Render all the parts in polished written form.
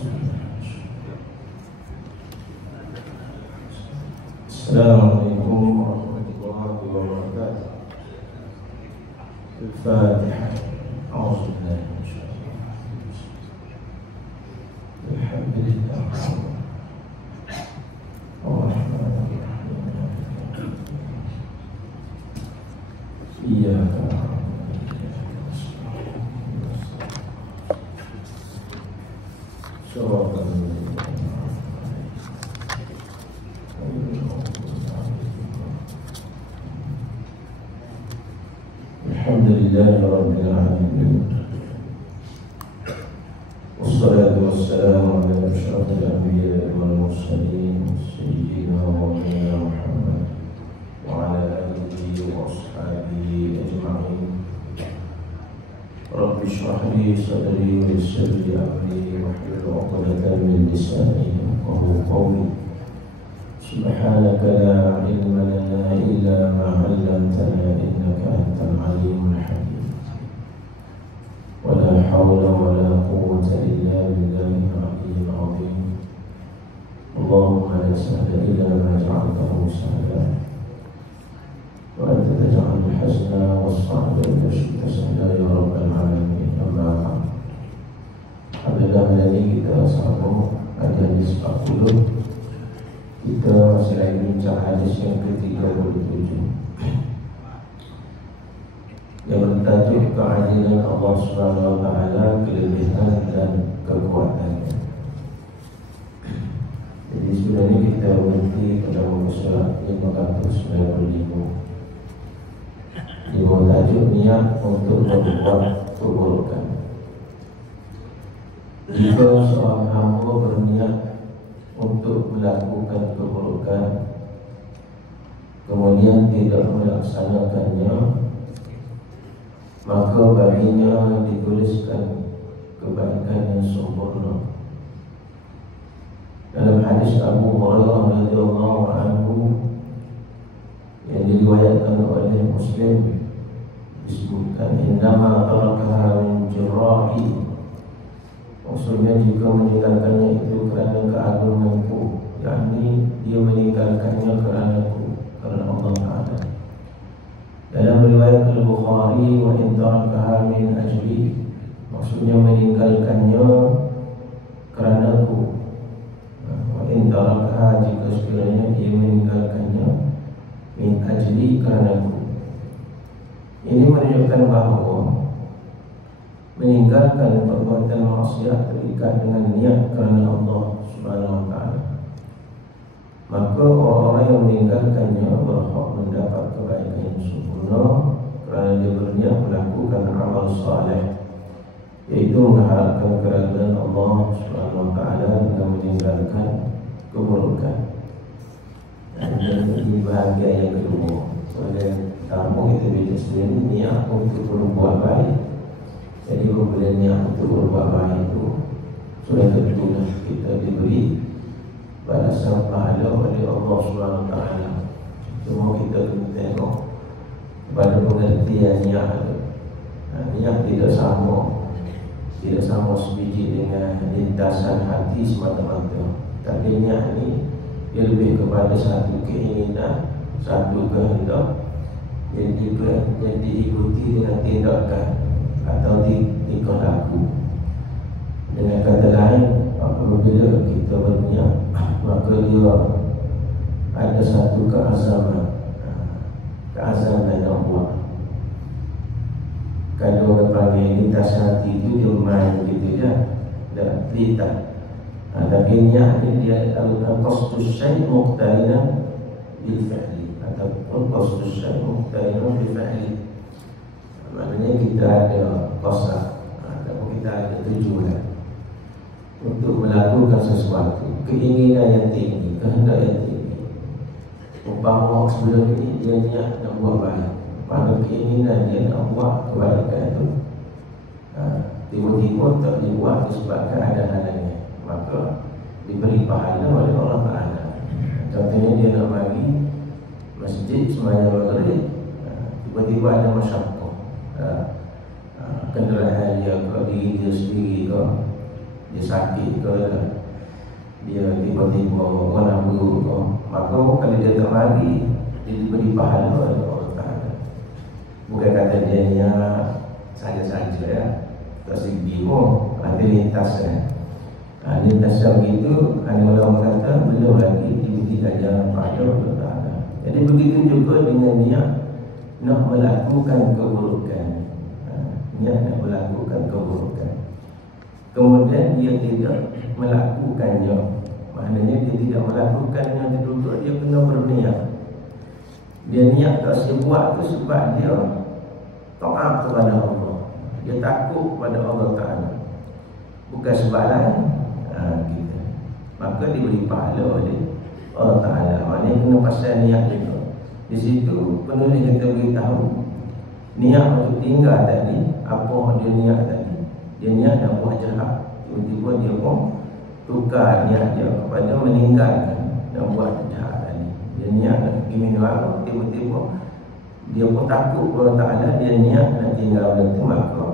Assalamualaikum warahmatullahi wabarakatuh. Al-Fatihah. A'udzubillahi minasyaitonir rajim. Alhamdulillah. Ar-Rahmanir-Rahim. Iyyaka Alhamdulillahi Rabbil Alamin. Wassalatu wassalamu ala asyrafil anbiya'i wal mursalin sayyidina wa maulana Muhammad wa ala alihi wa ashabihi ajma'in. Rabbi shrah li sadri wa yassir li amri wahlul 'uqdatam min lisani yafqahu qawli. Subhanaka la ilma lana illa ma 'allamtana innaka antal 'alimul hakim. Wa la hawla wa la quwwata illa billahil 'aliyyil 'azim. Allahumma la sahla illa ma ja'altahu sahla wa anta taj'alul hazna was-sa'ba idza syi'ta sahla ya rabbal 'alamin. Amma ba'd. Alhamdulillah, hari kita sambung hadis 40. Kita masih lagi bincang hadis yang ke-37 yang bertajuk keadilan Allah Subhanahu wa taala, kelebihan dan kekuatannya. Jadi sebenarnya kita berhenti pada muka surat 595 di bawah tajuk niat untuk membuat keburukan. Jika seorang hamba berniat untuk melakukan keburukan kemudian tidak melaksanakannya, maka baginya dituliskan kebaikan yang sempurna. Dalam hadis Abu Hurairah radhiyallahu anhu yang diriwayatkan oleh Muslim disebutkan, innama tarakaha min jirahi, maksudnya jika meninggalkannya itu kerana keagunganku, yakni dia meninggalkannya kerana-ku, kerana Allah Ta'ala. Dalam riwayat Al-Bukhari, wa in tarakaha min ajli, maksudnya meninggalkannya kerana-ku. Wa in tarakaha, jika sekiranya dia meninggalkannya min ajli, kerana-ku. Ini menunjukkan bahawa meninggalkan perbuatan maksiat terikat dengan niat kerana Allah Subhanahu wa taala. Maka orang-orang yang meninggalkannya berhak mendapat kebaikan yang sempurna kerana dia berniat melakukan amal saleh, iaitu mengharapkan keridhaan Allah Subhanahu wa taala dengan meninggalkan keburukan. Dan ini bahagian yang kedua. Pada tamu kita bila sendiri niat untuk berbuat baik. Jadi apabila niat untuk berbuat baik itu sudah tentulah kita diberi balasan pahala oleh Allah Subhanahu wa taala. Cuma kita kena tengok pada pengertian niat itu. Niat tidak sama sebiji dengan lintasan hati semata-mata. Tapi niat ini dia lebih kepada satu keinginan, satu kehendak yang diikuti dengan tindakan atau tingkah laku. Dengan kata lain, apabila kita berniat, maka dia ada satu keazaman nak buat. Kalau orang panggil lintas hati itu dia main gitu je, dah pelita. Tapi niat ni dia qasdus syai' muqtarinan bil fi'li, ataupun qasdus syai' muqtarinan bil fi'li. Maknanya kita ada qasad, ataupun kita ada tujuan untuk melakukan sesuatu, keinginan yang tinggi, kehendak yang tinggi. Umpama sebelum ini dia niat nak buat baik, pada keinginan dia nak buat kebaikan itu, tiba-tiba tak dibuat disebabkan ada halangan, maka diberi pahala oleh Allah Ta'ala. Contohnya dia nak bagi masjid sembahyang maghrib, tiba-tiba ada masyarakat, kenderaan dia ke, diri dia sendiri ke, dia sakit ke, dia tiba-tiba orang buruk ke, maka kalau dia tak mari, dia diberi pahala oleh Allah Ta'ala. Bukan kata dia ni saja-saja ya, tak segi pun ada lintas ya. Lintas yang begitu, ada orang kata belum lagi diberi ajaran pada Allah Ta'ala. Jadi begitu juga dengan niat nak melakukan keburukan, niat nak melakukan keburukan, kemudian dia tidak melakukannya, maknanya dia tidak melakukannya dulu, dia kena berniat. Dia niat tak buat tu sebab dia taat kepada Allah, dia takut kepada Allah Ta'ala, bukan sebab lain. Gitu. Maka diberi pahala oleh Allah Ta'ala. Maknanya kena pasal niat itu. Di situ penulis kita beritahu niat untuk tinggal tadi, apa dia niat tadi. Dia niat nak buat jahat, tiba-tiba dia pun tukar niat dia kepada meninggalkan dan buat jahat tadi. Dia niat nak pergi minum air, tiba-tiba dia pun takut Allah Ta'ala, dia niat nak tinggal benda itu, maka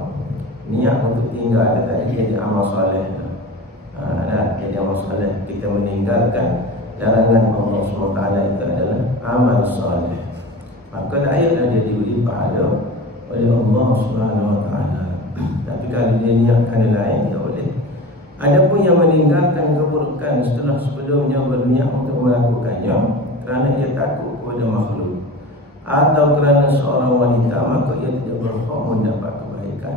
niat untuk tinggal tadi jadi amal soleh. Jadi amal soleh, kita meninggalkan larangan Allah SWT itu adalah amal soleh. Maka ayatlah dia diberi pahala oleh Allah SWT. Tapi kalau dia niatkan lain, tak boleh. Adapun yang meninggalkan keburukan setelah sebelumnya berniat untuk melakukannya kerana ia takut kepada makhluk atau kerana seorang wanita, maka ia tidak berhak mendapat kebaikan.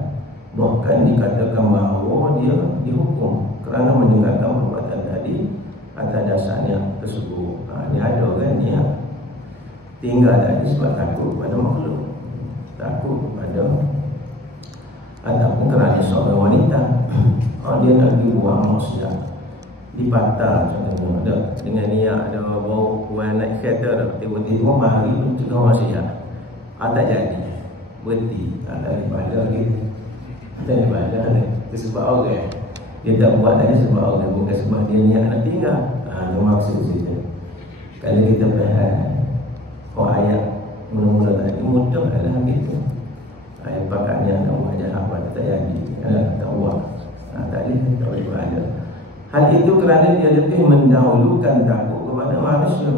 Bahkan dikatakan bahawa dia dihukum kerana meninggalkan perbuatan tadi atas dasarnya tersebut. Ini ada kan dia tinggal tadi sebab takut kepada makhluk, takut kepada, ataupun kerana seorang wanita, dia nak pergi buang maksiat di pantai contohnya, ada dengan niat ada bawa puan naik kereta, tiba-tiba mari mencegah maksiat, tak jadi, berhenti, tak daripada gitu, daripada itu sebab orang dia tak buat tadi sebab orang, bukan sebab dia niat nak tinggal. Itu maksud saja. Kalau kita perhatikan ayat mula-mula tadi, mudah adalah gitu. Ayat pakatnya nak buat jahat pada tak jadi, tak buat, tadi tak boleh berada. Hal itu kerana dia lebih mendahulukan takut kepada manusia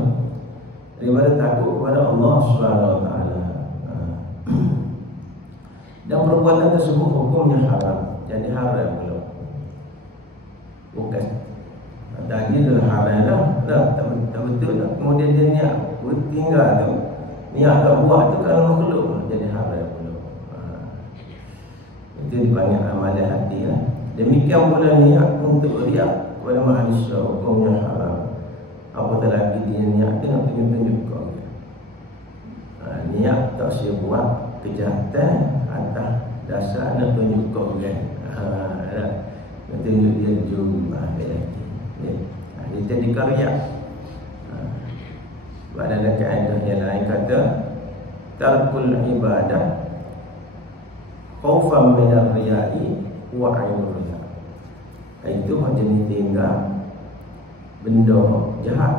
daripada takut kepada Allah SWT. Dan perbuatan tersebut hukumnya haram, jadi haram pula. Bukan tadi adalah haram tak betul dah. Kemudian dia niat tinggal tu, niat tak buat tu kalau makhluk, jadi haram pula. Itu dipanggil amalan hati lah. Demikian pula niat untuk riak kepada manusia, hukumnya haram. Apatah lagi dia niat tu nak tunjuk-tunjuk kau. Niat tak saya buat kejahatan atas dasar nak tunjuk kau kan. Nak tunjuk dia jom dia jadi karya. Pada kaedah yang lain kata tarkul ibadah khaufan min ar-riya'i wa 'ainur riya'. Itu jenis tinggal benda jahat,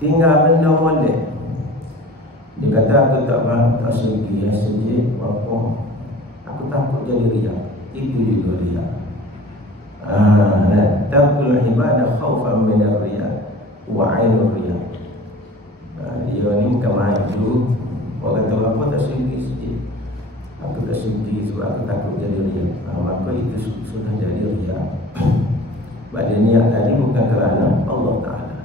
tinggal benda molek. Dia kata aku tak faham, tak segi apa, aku takut jadi riya. Itu juga riya. Tarkul ibadah khaufan min ar-riya' wa 'ainur riya'. Dia ni bukan maju, orang kata apa tak segi sikit, aku tak segi sebab aku takut jadi riya. Maka itu sudah jadi riya. Sebab dia niat tadi bukan kerana Allah Ta'ala.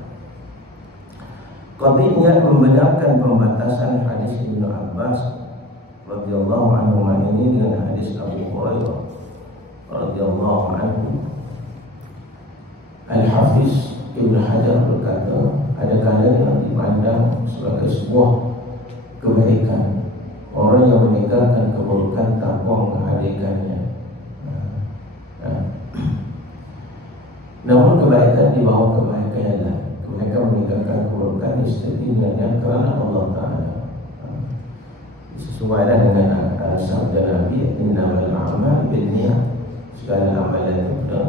Qadiyah membenarkan pembatasan hadis Ibnu Abbas radhiyallahu anhu ini dengan hadis Abu Hurairah radhiyallahu anhu. Al-Hafiz Ibnu Hajar berkata, ada kalanya dipandang sebagai sebuah kebaikan orang yang meninggalkan keburukan tanpa menghadirkannya. Namun kebaikan di bawah kebaikan yang lain. Kebaikan meninggalkan keburukan istilahnya kerana Allah Ta'ala. Sesuai dengan sabda Nabi, innamal a'mal binniyat, segala amalan itu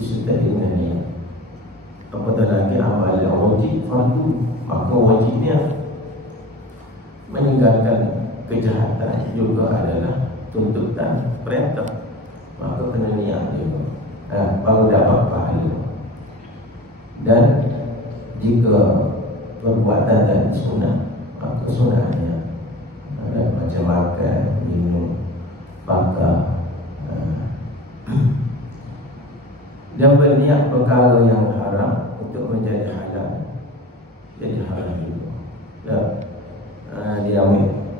disertai dengan niat. Apatah lagi amal yang wajib fardu, maka wajibnya meninggalkan kejahatan juga adalah tuntutan perintah, maka kena niat juga. baru dapat pahala. Dan jika perbuatan dan sunat, maka sunatnya macam makan, minum, pakai, dan berniat perkara yang haram untuk menjadi halal, jadi halal juga. Dia ambil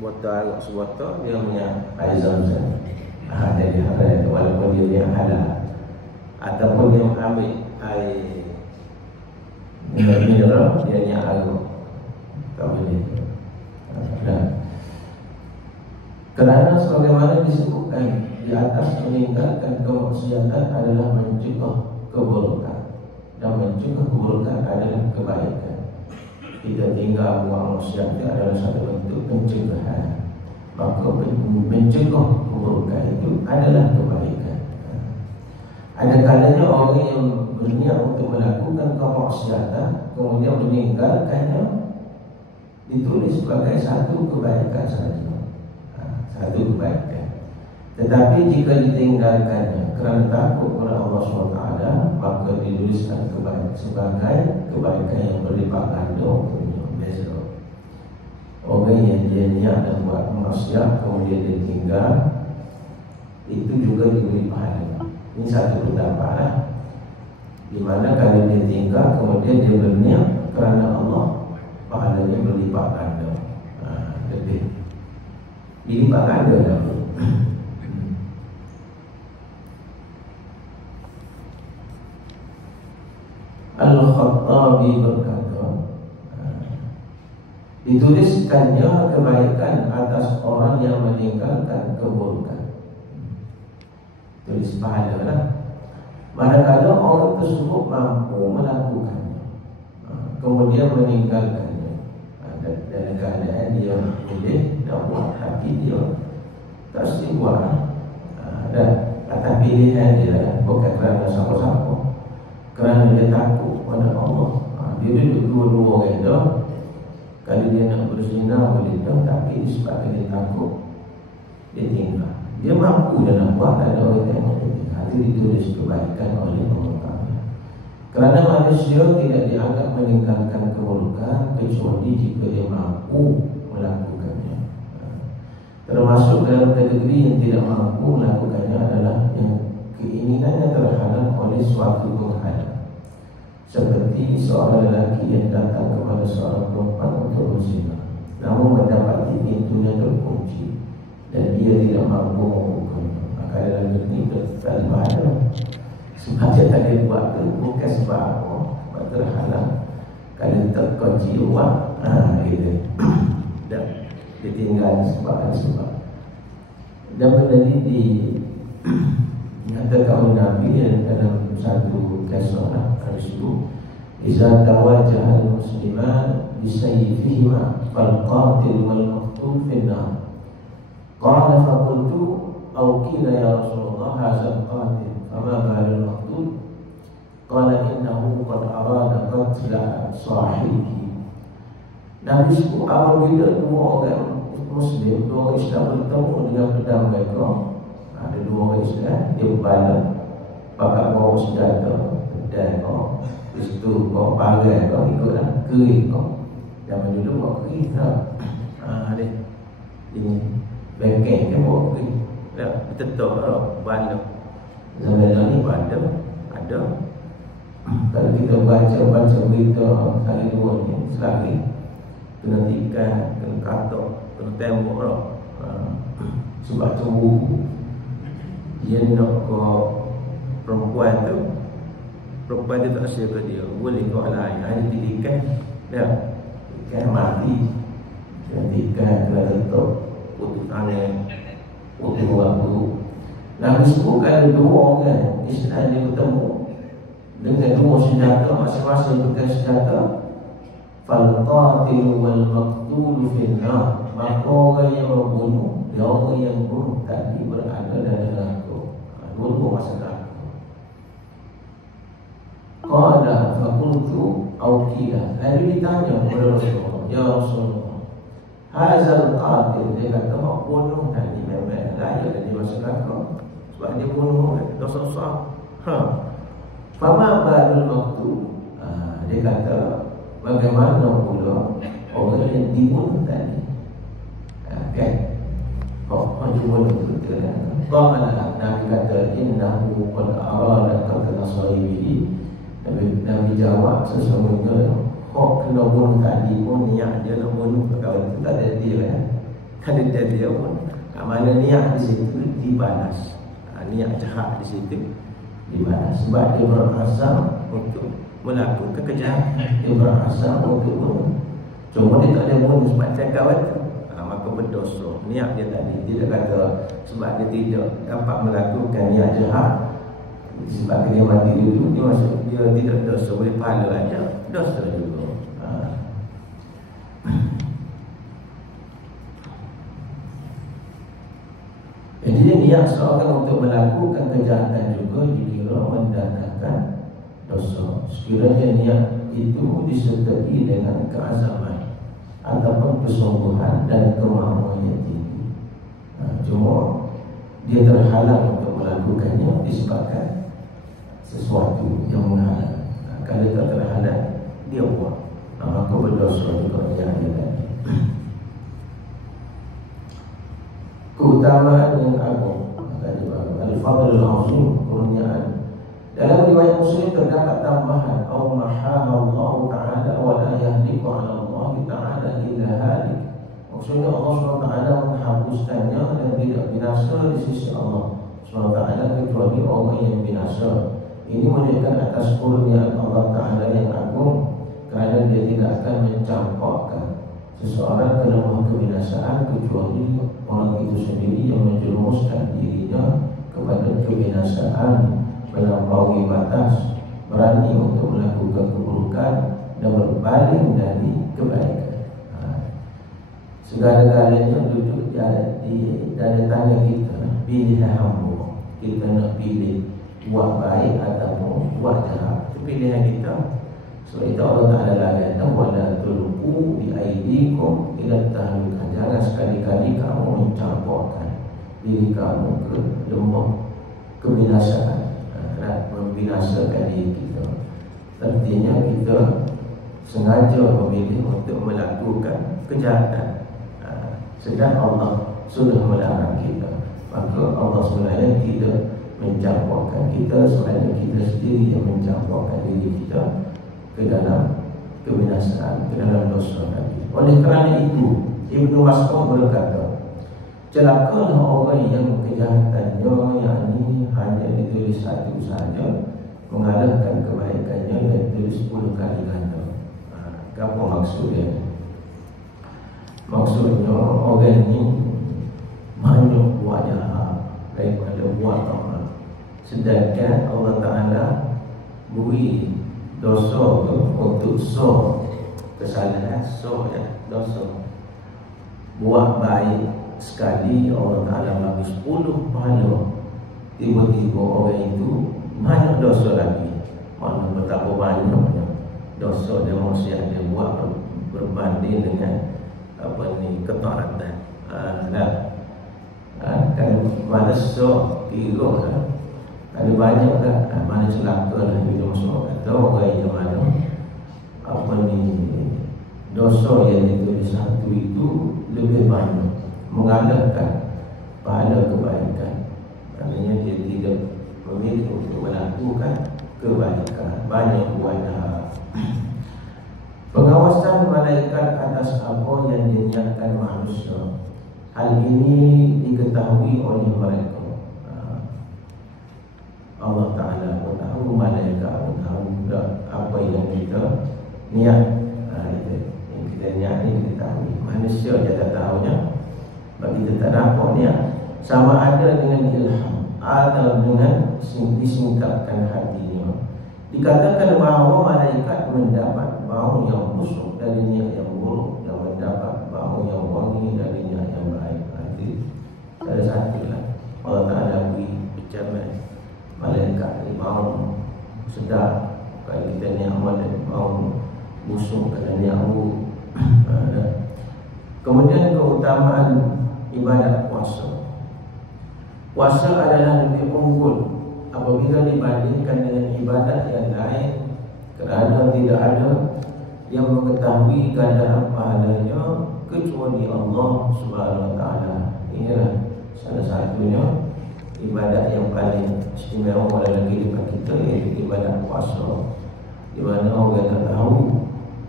botol air sebotol, dia punya air zam-zam, jadi halal walaupun dia yang halal. Ataupun dia ambil air mineral, dia punya air tak boleh. Kerana sebagaimana disebutkan di atas, meninggalkan kemaksiatan adalah mencegah keburukan, dan mencegah keburukan adalah kebaikan. Kita tinggal buang maksiat adalah satu bentuk pencegahan, maka mencegah keburukan itu adalah kebaikan. Ada kalanya orang yang berniat untuk melakukan kemaksiatan kemudian meninggalkannya ditulis sebagai satu kebaikan saja, satu kebaikan. Tetapi jika ditinggalkannya kerana takut kepada Allah SWT, maka dituliskan kebaikan sebagai kebaikan yang berlipat ganda untuknya. Biasa orang yang dia niat dan buat maksiat kemudian dia tinggal, itu juga diberi pahala. Ini satu pendapat di mana kalau dia tinggal kemudian dia berniat kerana Allah, pahalanya berlipat ganda, lebih dilipat ganda dah. Al-Khattabi berkata, dituliskannya kebaikan atas orang yang meninggalkan keburukan. Tulis pahala lah. Manakala orang tersebut mampu melakukannya, kemudian meninggalkannya, dalam keadaan dia boleh nak buat, tapi dia tak sesti buat. Dan atas pilihan dia, bukan kerana siapa-siapa, kerana dia takut pada Allah. Dia duduk dua-dua orang dah. Kalau dia nak berzina boleh dah, tapi disebabkan dia takut, dia tinggal. Dia mampu dia nak buat, tak ada orang tengok dia. Itu ditulis kebaikan oleh Allah. Kerana manusia tidak dianggap meninggalkan keburukan kecuali jika dia mampu melakukannya. Termasuk dalam kategori yang tidak mampu melakukannya adalah yang keinginannya terhalang oleh suatu penghalang, seperti seorang lelaki yang datang kepada seorang perempuan untuk berzina, namun mendapati pintunya terkunci dan dia tidak mampu membukanya. Maka dalam ini tak ada pahala, sebab dia tak boleh buat itu bukan sebab apa, sebab terhalang. Kalau terkunci uang, gitu. Dan ditinggal sebab. Dan benda ini dinyatakan oleh Nabi dalam satu kisah tersebut, "Iza tawajjaha al-musliman bisayfihima fal-qatil wal-maqtul fi an-nar." Qala faqultu aw qila ya Rasulullah hadha al-qatil fama bal al-maqtul? Qala innahu qad arada qatla sahibihi. Nabi sebut apabila dua orang Muslim, dua orang Islam bertemu dengan pedang mereka, ada dua orang Islam, dia berbalah, pakai bawa senjata, pedang kau, pistol kau, parai kau, ikutlah, kerik kau. Zaman dulu bawa kerik tak? Ini bengkeng kan bawa kerik. Betul tak? Balah. Zaman ni balah ada. Kalau kita baca berita hari dua ni, selagi kena tikam, kena katok, kena tembok lah. Sebab cemburu. Dia nak ke perempuan tu, perempuan tu tak asyik ke dia, boleh ke orang lain, hanya tikam, ya, tikam mati, tikam kena tutup, putus tangan, putus waktu. Nabi sebutkan dua orang Islam dia bertemu dengan dua senjata, masing-masing pakai senjata. Fal-qatil wal-maqtul fin-nar. Maka orang yang membunuh, dia orang yang bunuh tadi berada dalam neraka. Dua-dua masuk neraka. Qala faqultu aw qila. Lalu ditanya kepada Rasulullah, ya Rasulullah, hazal qatil, dia kata mak bunuh tadi memang layak dia masuk neraka sebab dia bunuh dosa besar. Fama balul maktub. Dia kata bagaimana pula orang yang dibunuh tadi. Kan? Cuma betul kan? Qala Nabi kata innahu qad arada qatla sahibihi. Nabi jawab sesungguhnya kok kena bunuh tadi pun niat dia nak bunuh kawan tu tak ada dia kan? Tak ada dia pun. Mana niat di situ dibalas. Niat jahat di situ dibalas sebab dia berazam untuk melakukan kejahatan. Dia berazam untuk bunuh. Cuma dia tak ada bunuh sebab cakap itu. Maka berdosa. Niat dia tadi. Dia kata sebab dia tidak dapat melakukan niat jahat, sebab dia mati dulu, dia tidak dosa, boleh pahala aja. Dosa juga. Jadi niat seorang untuk melakukan kejahatan juga dikira mendatangkan dosa. Sekiranya niat itu disertai dengan keazaman ataupun kesungguhan dan kemahuan yang tinggi. Cuma dia terhalang untuk melakukannya disebabkan sesuatu yang menghalang. Kalau tak terhalang, dia buat. Maka berdosa juga yang dia tadi. Keutamaan yang agung, al-fadl al-azim, kurniaan. Dalam riwayat Muslim terdapat tambahan, "Au mahaha Allah Ta'ala wa la yahdiku 'ala Allah Ta'ala illa halik." Maksudnya Allah SWT menghapuskannya dan tidak binasa di sisi Allah SWT kecuali orang yang binasa. Ini menunjukkan atas kurnia Allah Ta'ala yang agung, kerana dia tidak akan mencampakkan seseorang ke dalam kebinasaan kecuali orang itu sendiri yang menjerumuskan dirinya kepada kebinasaan, melampaui batas, berani untuk melakukan keburukan dan berpaling dari kebaikan. Segala-galanya duduk di dalam tangan kita. Pilih hamba. Kita nak pilih buat baik ataupun buat jahat. Itu pilihan kita. Sebab itu Allah Ta'ala kata wala tulqu bi aydikum ila tahlukah. Jangan sekali-kali kamu mencampurkan diri kamu ke lembah kebinasaan. Membinasakan diri kita. Artinya kita sengaja memilih untuk melakukan kejahatan, sedang Allah sudah melarang kita. Maka Allah sebenarnya tidak mencampurkan kita, sebenarnya kita sendiri yang mencampurkan diri kita ke dalam kebinasaan, ke dalam dosa tadi. Oleh kerana itu Ibnu Mas'ud berkata, celakalah orang yang kejahatannya yakni hanya ditulis satu saja, mengalahkan kebaikannya dan ditulis 10 kali ganda. Apa maksudnya? Maksudnya orang ini banyak buat jahat daripada buat taat. Sedangkan Allah Ta'ala beri dosa tu untuk kesalahan, dosa. Buat baik sekali Allah Ta'ala bagi 10 pahala. Tiba-tiba orang itu banyak dosa lagi. Mana betapa banyaknya dosa dan maksiat dia buat berbanding dengan ketaratan. Kan mana kira kan ada banyak kan mana celaka lah bila masuk kata orang yang mana dosa yang ditulis satu itu lebih banyak mengalahkan pahala kebaikan. Maknanya dia tidak memilih untuk melakukan kebaikan, banyak buat jahat. Pengawasan malaikat atas apa yang diniatkan manusia, hal ini diketahui oleh mereka. Allah Ta'ala pun tahu, malaikat pun tahu juga apa yang kita niat. Itu yang kita niat ini diketahui. Manusia je tak tahunya. Bagi kita tak nampak niat. Sama ada dengan ilham atau dengan disingkapkan hatinya. Dikatakan bahawa malaikat mendapat bau yang busuk dari niat yang buruk, dan mendapat bau yang wangi dari niat yang baik. Nanti ada satu lah Allah Ta'ala beri pecahan malaikat ni bau sedap. Kalau kita niat amal dan bau busuk, kalau niat buruk. Kemudian keutamaan ibadat puasa. Puasa adalah lebih unggul apabila dibandingkan dengan ibadat yang lain, kerana tidak ada yang mengetahui gandaran pahalanya kecuali Allah Subhanahu Wa Taala. Inilah salah satunya ibadat yang paling istimewa dalam kehidupan kita, iaitu ibadat puasa, di mana orang tak tahu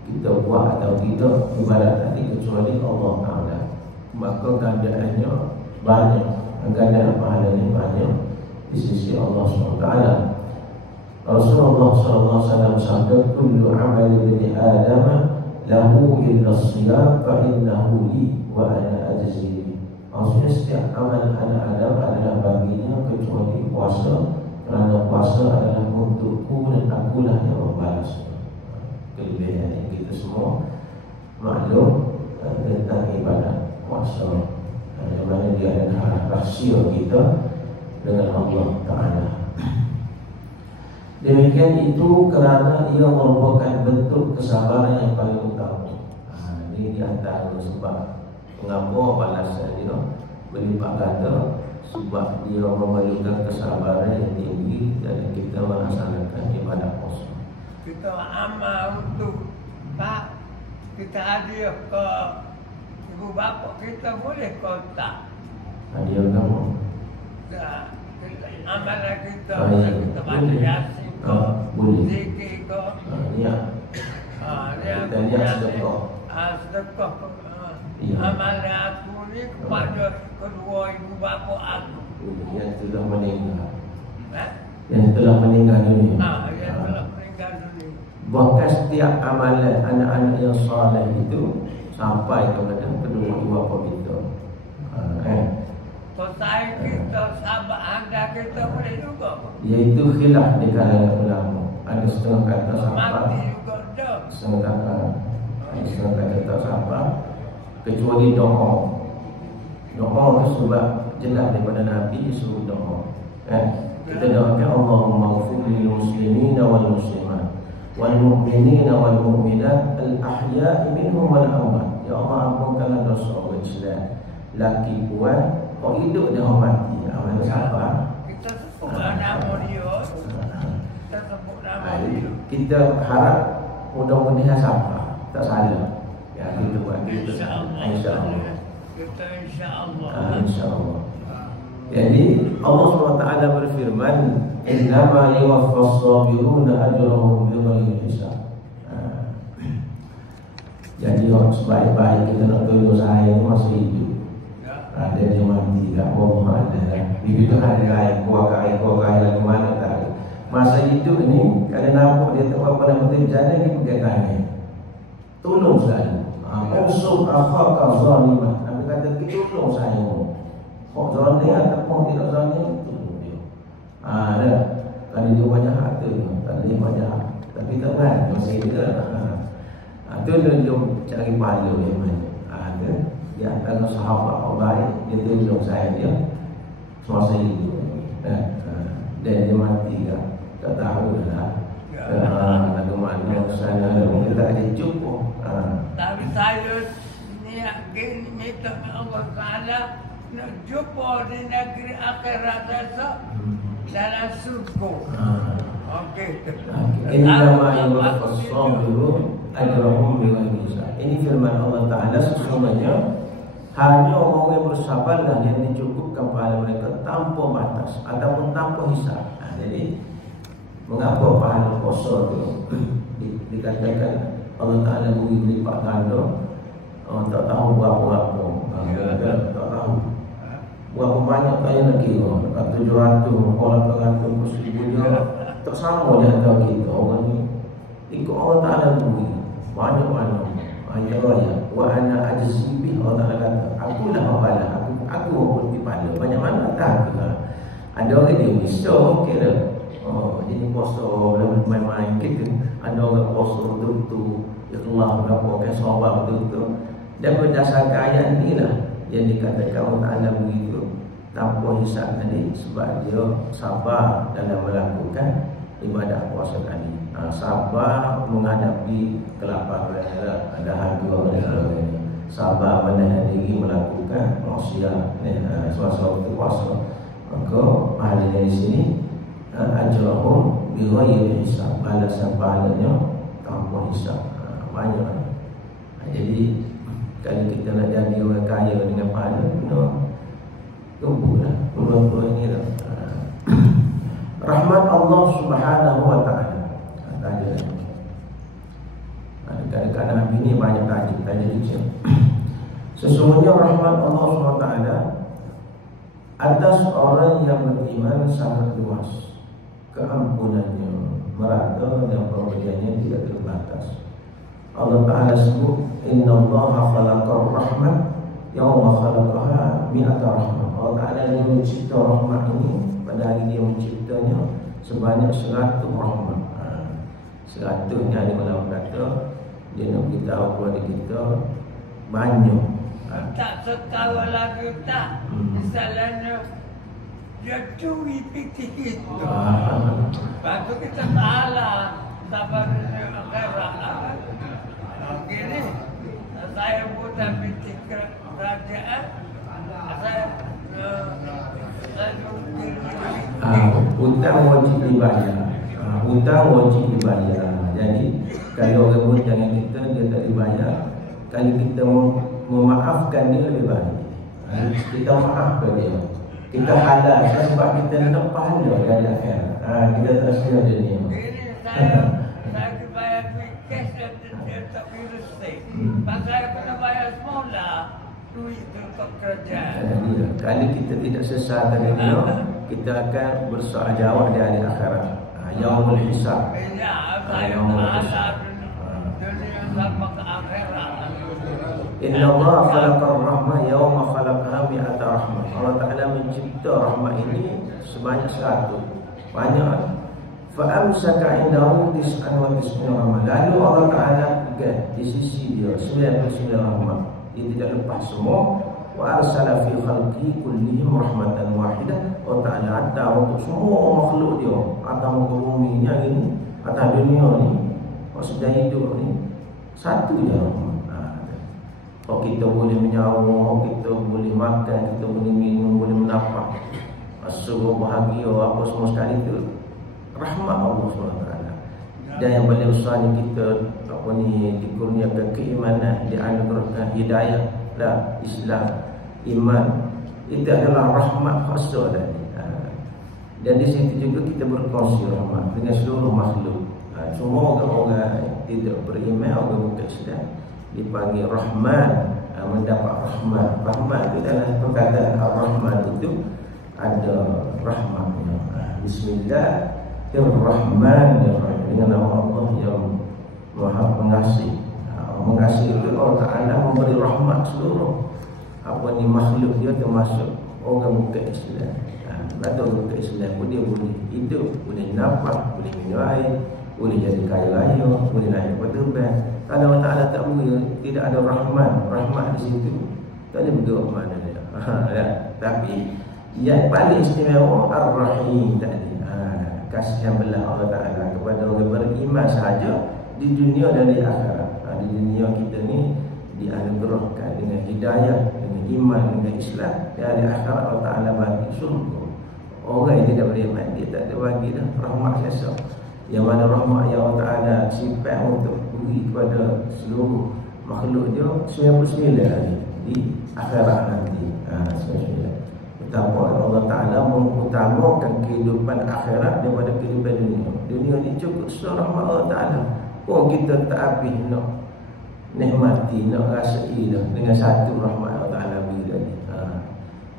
kita buat atau tidak ibadat tadi kecuali Allah Taala. Maka gandarannya banyak, gandaran pahalanya banyak di sisi Allah SWT. Rasulullah SAW sabda, kullu amali bani Adam lahu illa as-siyam fa innahu li wa ana ajzi. Maksudnya setiap amal anak Adam adalah baginya kecuali puasa, kerana puasa adalah untukku dan akulah yang membalas. Kelebihan yang kita semua maklum tentang ibadat puasa, yang mana dia adalah rahsia kita dengan Allah Ta'ala. Demikian itu kerana ia merupakan bentuk kesabaran yang paling utama. Ini di antara sebab mengapa balasan dia berlipat ganda, sebab dia memerlukan kesabaran yang tinggi dalam kita melaksanakan ibadat puasa. Kita amal untuk tak kita hadiah ke ibu bapa kita, boleh kontak Hadiah kamu? amalan kita, kita baca boleh. yasin ke, Boleh. zikir ke, Niat. Kita niat sedekah. sedekah. Ya. Amalan aku ni kepada kedua ibu bapa aku. Yang sudah meninggal, Eh? yang telah meninggal dunia. Yang telah meninggal dunia. Bahkan setiap amalan anak-anak yang soleh itu sampai kepada kedua ibu bapa kita. Selesai kita, sahabat anda kita boleh juga. Iaitu khilaf di kalangan ulama. Ada setengah kata Mati sampai, juga dah. setengah kata tak sampai, kecuali doa. Doa itu sebab jelas daripada Nabi suruh doa. Kita doakan Allahumma ighfir lil muslimina wal muslimat wal mu'minina wal mu'minat al ahya'i minhum wal amwat. Ya Allah, ampunkanlah dosa orang Islam, laki puan, kau hidup dan orang mati. Amal sabar. Kita sebut nama dia. Kita sebut nama dia. Kita harap mudah-mudahan sabar, tak salah. Ya, kita buat kita. InsyaAllah. InsyaAllah. Kita insyaAllah. InsyaAllah. Jadi Allah SWT berfirman, innama yuwaffas sabiruna ajrahum bighairi hisab. Jadi sebaik-baik kita nak tolong saya ini masih hidup. Ada yang mati tak, Allah ada. Begitu hari lain, kuakai lagi mana tak. Masa hidup ni, kalau nampak dia tak apa nak betul berjalan, dia pegang tangan. Tolong sekali. Usul akhaka zaliman. Nabi kata, tolong saya. Kok zalim ataupun tidak zalim, tolong dia. Ada. Kalau dia banyak harta, tak boleh banyak harta. Tapi tak kan, masih dia. Itu dia cari pahala yang mana. Ada. Di antara sahabat orang baik, dia tolong saya dia semasa hidup. Dan dia mati tak? Tak tahu dah. Lagu mana sana kita tak ada jumpa. Tapi saya niat gini minta Allah Ta'ala nak jumpa di negeri akhirat esok dalam surga. Okey. Innama yuwaffas sabirun ajrahum bighairi hisab. Ini firman Allah Ta'ala, sesungguhnya hanya orang yang bersabarlah yang dicukupkan pahala mereka tanpa batas ataupun tanpa hisab. Jadi mengapa pahala puasa itu dikatakan Allah Ta'ala beri berlipat ganda? Tak tahu berapa-berapa. Tak tahu berapa banyak, tak payah nak kira. 700, 800, 1000 dia tak sama di antara kita. Orang ni ikut Allah Ta'ala beri banyak-banyak. Ya Allah, wa ana ajzi bi, Allah Ta'ala kata, akulah membalas, aku memberi pahala. Banyak mana tak? Ada orang dia risau, okey dah. Jadi puasa boleh main-main kita. Ada orang puasa betul-betul ikhlas, berapa sabar betul-betul. Dan berdasarkan ayat inilah yang dikatakan Allah Ta'ala begitu tanpa hisab tadi, sebab dia sabar dalam melakukan ibadat puasa tadi. Sabar menghadapi kelaparan, ada harga dan sebagainya. Sabar menahan diri melakukan maksiat suasana waktu puasa. Maka pahalanya di sini ajrahum bighairi hisab, balasan pahalanya tanpa hisab. Banyak. Jadi kalau kita nak jadi orang kaya dengan pahala, kena kumpullah pulau-pulau ini dah. Rahmat Allah Subhanahu wa taala. Kadang-kadang Nabi ni banyak tanya dia. Sesungguhnya rahmat Allah Subhanahu wa taala atas orang yang beriman sangat luas, keampunannya merata dan pemberiannya tidak terbatas. Allah Ta'ala sebut, Inna Allah khalaqar rahmat yawma khalaqaha mi'ata rahmat. Allah Ta'ala yang mencipta rahmat ini, pada hari dia menciptanya sebanyak 100 rahmat. 100 ni ada dalam kata dia nak beritahu kepada kita banyak. Tak setahu lagi tak. Misalnya dia curi fikir kita. Lepas tu kita salah. Sabar akhirat. Gini, saya bukan fikir kerajaan. Saya hutang wajib dibayar. Hutang wajib dibayar. Jadi kalau orang hutang dengan kita, dia tak dibayar, kalau kita memaafkan dia lebih baik. Kita maafkan dia, kita halalkan sebab kita nak pahala dari akhirat. Kita tak sedia dunia. Saya bayar cash dia tak virus ni. Pasal saya kena bayar semula duit untuk kerja. Kalau kita tidak sesat dari dunia, kita akan bersoal jawab di hari akhirat. Yaumul hisab. Yaumul hisab. Inna Allah khalaqar rahmah yawma khalaqaha mi'ata rahmah. Allah Ta'ala mencipta rahmat ini sebanyak 100. Banyak. Fa'amsaka indahu tis'an wa tis'ina rahmah. Lalu Allah Ta'ala di sisi dia 99 rahmat. Dia tidak lepas semua. Wa arsala fi khalqi kullihim rahmatan wahidah. Allah Ta'ala hantar untuk semua makhluk dia, atas muka bumi ni hari ni, atas dunia ni, maksudnya hidup ni, satu je rahmat. Kalau kita boleh menyawa, kita boleh makan, kita boleh minum, boleh menapak, suruh bahagia, apa semua sekali itu rahmat Allah SWT. Dan yang paling besar ni kita dikurniakan keimanan, dianugerahkan hidayah dan Islam, iman. Itu adalah rahmat khasah tadi. Dan di situ juga kita berkongsi rahmat dengan seluruh makhluk. Semua orang-orang tidak beriman, orang bukan Islam, dipanggil Rahman, mendapat rahmat. Rahmat itu dalam perkataan Ar-Rahman itu ada rahmatnya. Bismillahirrahmanirrahim. Dengan nama Allah yang Maha Pengasih. Mengasihi itu Allah Ta'ala memberi rahmat seluruh makhluk dia, termasuk orang bukan Islam. Atau orang bukan Islam pun dia boleh hidup, boleh nafas, boleh minum air, boleh jadi kaya raya, boleh naik ke terbang. Kalau Allah Ta'ala tak boleh, tidak ada rahmat di situ, tak ada berdoa mana dia. Tapi yang paling istimewa Ar-Rahim tadi, kasihan belah Allah Ta'ala kepada orang beriman sahaja di dunia dan di akhirat. Di dunia kita ni dianugerahkan dengan hidayah, dengan iman, dengan Islam. Dan di akhirat Allah Ta'ala bagi surga. Orang yang tidak beriman, dia tak ada bagi dah rahmat sesa. Yang mana rahmat yang Allah Ta'ala simpan untuk beri kepada seluruh makhluk dia 99 hari di akhirat nanti. 99. Betapa Allah Ta'ala mengutamakan kehidupan akhirat daripada kehidupan dunia. Dunia ni cukup rahmat Allah Ta'ala. Kita tak habis nak nikmati, nak rasai dah dengan satu rahmat Allah Ta'ala beri tadi.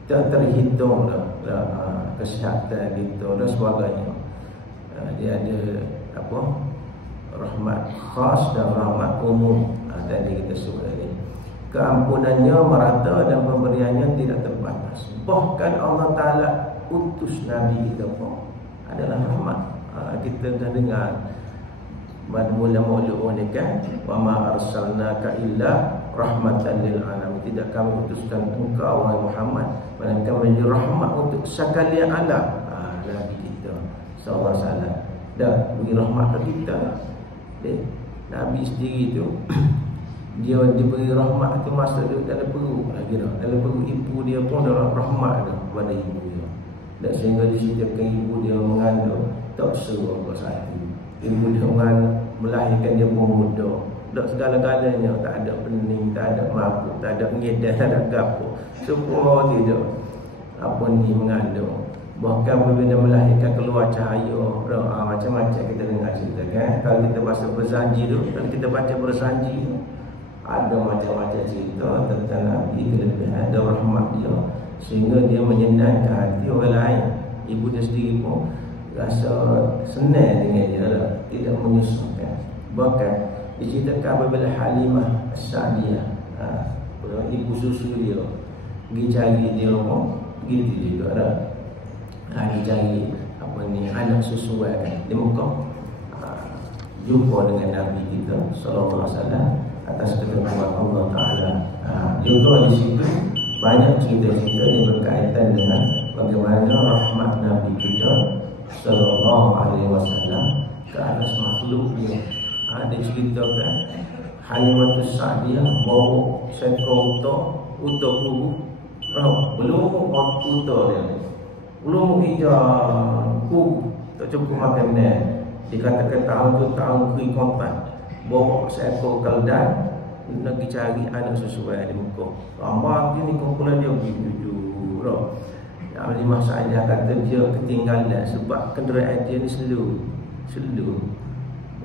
Tak terhitung dah kesihatan kita dan sebagainya. Dia ada rahmat khas dan rahmat umum. Tadi kita sebut tadi, keampunannya merata dan pemberiannya tidak terbatas. Bahkan Allah Ta'ala utus Nabi kita pun adalah rahmat. Kita dah dengar mula-mula ni kan, wa ma arsalnaka illa rahmatan lil alamin. Tidak kami utuskan engkau wahai Muhammad melainkan menjadi rahmat untuk sekalian alam. Nabi kita sallallahu alaihi wasallam dah bagi rahmat kepada kita. Nabi sendiri tu dia diberi rahmat tu masa dia dalam perut lagi dah. Dalam perut ibu dia pun ada rahmat dah kepada ibu dia. Dan sehingga diceritakan ibu dia mengandung tak seru apa satu. Ibu dia melahirkan dia pun muda. Tak segala-galanya, tak ada pening, tak ada mabuk, tak ada ngedar, tak ada gapo. Semua tidak mengandung. Bahkan apabila melahirkan keluar cahaya, macam-macam kita dengar cerita kan. Kalau kita baca bersanji tu, ada macam-macam cerita tentang Nabi, kelebihan dan rahmat dia, sehingga dia menyenangkan hati orang lain. Ibu dia sendiri pun rasa senang dengan dia lah, tidak menyusahkan. Bahkan diceritakan apabila Halimah As-Sa'diyah, ibu susu dia pergi cari dia pun begitu juga lah. Dia cari anak susuan kan di Mekah, jumpa dengan Nabi kita sallallahu alaihi wasallam atas ketentuan Allah Taala. Juga di situ banyak cerita-cerita yang berkaitan dengan bagaimana rahmat Nabi kita sallallahu alaihi wasallam ke atas makhluknya. Diceritakan Halimah As-Sa'diyah bawa seekor unta guru. Belum unta dia, belum hijau tak cukup makan dia. Dikatakan tahun tu tahun ke-4, bawa seekor keldai nak pergi cari anak susuan di Mekah. Ramai ni kumpulan dia jujur. Halimah As-Sa'diyah kata dia ketinggalan sebab kenderaan dia ni slow.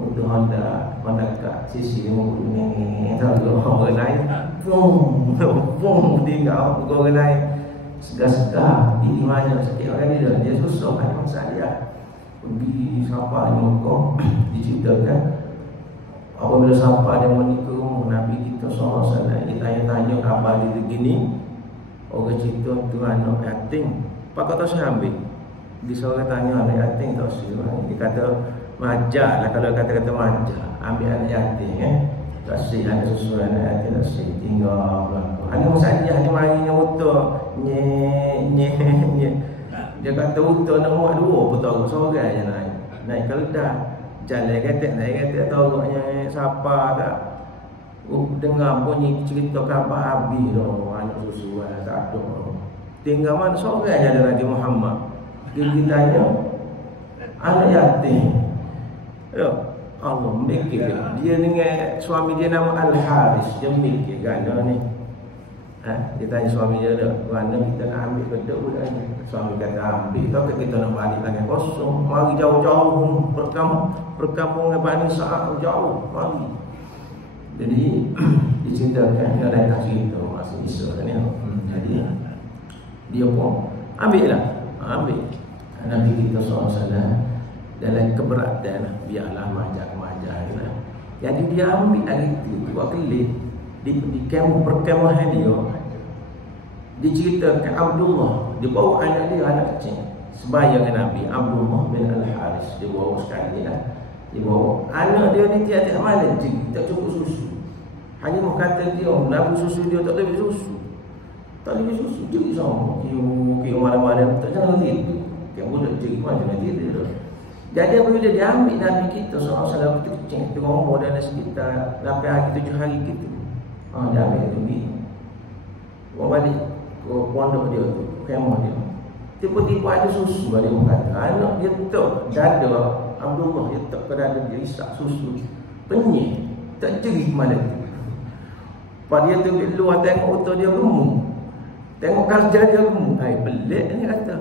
Untuk hendak mendekat sisi ni, tahu orang lain, tinggal orang lain segar-segar di mana setiap orang dia susah kan masa dia pergi sampai di Mekah. Diceritakan apabila sampai dia menikah rumah Nabi kita SAW, dia tanya khabar dia begini. Orang cerita tu anak yatim, pak kata saya ambil. Dia seorang tanya anak yatim tak sih? Dia kata majak lah, kalau kata-kata majak, ambil anak yatim tak sih, anak susu anak yatim tak sih, tinggal belakang. Hanya masalah hanya marinya utah nye. Dia kata utah nak muat dua betul seorang je naik keldai, jalan kata toroknya siapa tak dengar bunyi cerita khabar habis tu anak susu tak ada. Tinggal mana seorang je ada Nabi Muhammad. Dia tanya anak yatim. Ya, Allah mikir dia dengan suami dia nama Al-Haris, dia mikir ganda ni. Dia tanya suami dia, mana kita nak ambil kedua budak ni? Suami kata ambil, tak kita nak balik tangan kosong, mari jauh-jauh perkampungan Bani Sa'ad jauh, mari. Jadi diceritakan ada cerita masa Isa ni. Jadi dia pun ambil Nabi kita SAW dalam keberatan, biarlah majak lah. Jadi dia ambil hari itu buat kelip di perkemahan dia. Diceritakan Abdullah, dia bawa anak dia, anak kecil sembahyang dengan Nabi, Abdullah bin Al-Haris. Dia bawa sekali lah. Dia bawa anak dia ni tiap-tiap malam tak cukup susu. Hanya mau kata dia lagu susu dia tak lebih susu. Jadi sama kira malam-malam tak jangan tidur. Dia budak jadi macam tidur. Jadi apabila dia ambil Nabi kita SAW kita kecil, kita ngomong dalam sekitar 8 hari 7 hari kita. Dia ambil itu pergi bawa balik ke pondok dia tu, kemah dia. Tiba-tiba ada susu, dia kata anak dia tak dada Abdullah, dia tak ke dada dia isak susu, penyih, tak jerit mana tu. Pada dia tu luar tengok otak dia gemuk, tengok kerja dia gemuk. Pelik ni kata.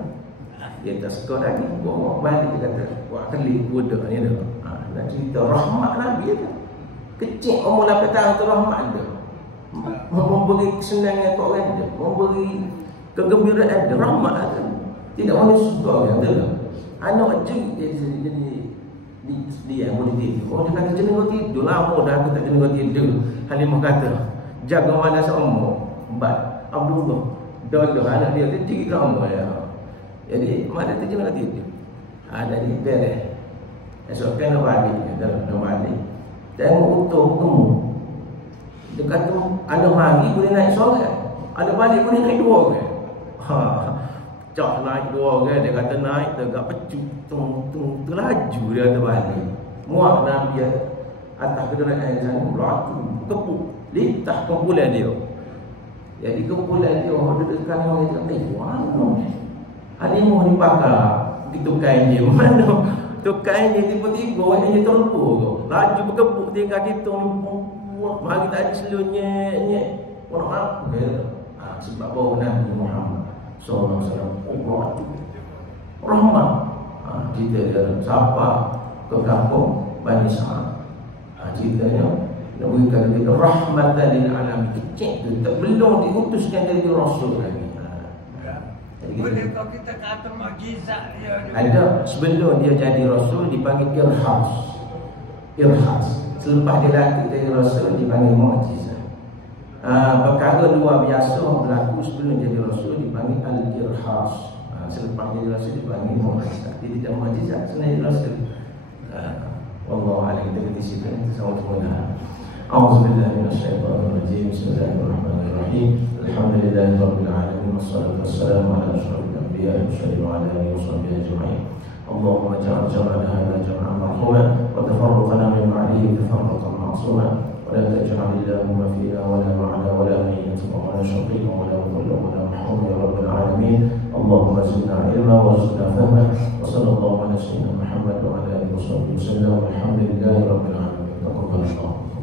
Dia tak suka lagi, bawa balik dia kata buat kelip budak ni dah. Nak cerita rahmat Nabi tu. Kecil umur 8 tahun tu rahmat dia. Memberi kesenangan kat orang dia, memberi kegembiraan dia, rahmat dia. Tidak mahu suka dia. Anak je jadi dia boleh tidur. Dia kata jenis tidur, lama dah aku tak jenis tidur. Halimah kata jaga mana seumur. Abdullah dada anak dia tu tinggi lama ya. Jadi mana tu jangan tidur. Jadi beres. Esok kena balik, tengok utuh ketemu. Dia kata ada mari boleh naik seorang, ada balik boleh naik 2 orang. Cak naik 2 orang, dia kata naik tegak pecut, terlaju dia kata balik. Muak Nabi atas kenderaan di sana, berlaku kepuk, litah kumpulan dia. Jadi kumpulan dia orang dekat orang dia kata, "Wah, Harimau ni pakar begitu kain dia mana tukai dia tiba-tiba dia terlupa laju berkebuk tinggal kita mari tadi selunya orang apa sebab bawa Nabi Muhammad sallallahu alaihi wasallam rahmat kita siapa ke kampung Bani Sa'ad ceritanya Nabi kata kita rahmatan lil alamin kecil tu tak belum diutuskan dari Rasul lagi. Boleh kau kita kata mukjizat dia. Ada sebelum dia jadi Rasul dipanggil irhas. Selepas dia datang jadi Rasul dipanggil mukjizat. Perkara luar biasa berlaku sebelum jadi Rasul dipanggil al-irhas. Selepas jadi Rasul dipanggil mukjizat. Dia tidak mukjizat sebenarnya Rasul. Wallahu a'lam. Kita di sini sama-sama. A'udzubillahi minasyaitonir rajim. Bismillahirrahmanirrahim. Alhamdulillahi rabbil alamin wassalatu wassalamu ala asyrafil anbiya'i wa ala alihi washabbihi ajma'in. Allahumma ja'al jam'ana hadha jam'an marhuman wa tafarruqana min ba'dihi tafarruqan ma'suman wa la taj'al illahumma fina wa la ma'ana wa la mayyatan wa la shaqiyan wa la dhullan wa la mahrum ya rabbal alamin. Allahumma zidna ilma wa zidna fahma wa sallallahu ala sayyidina Muhammad wa ala alihi washabbihi wasallam. Alhamdulillahi rabbil alamin. Taqabbalallahu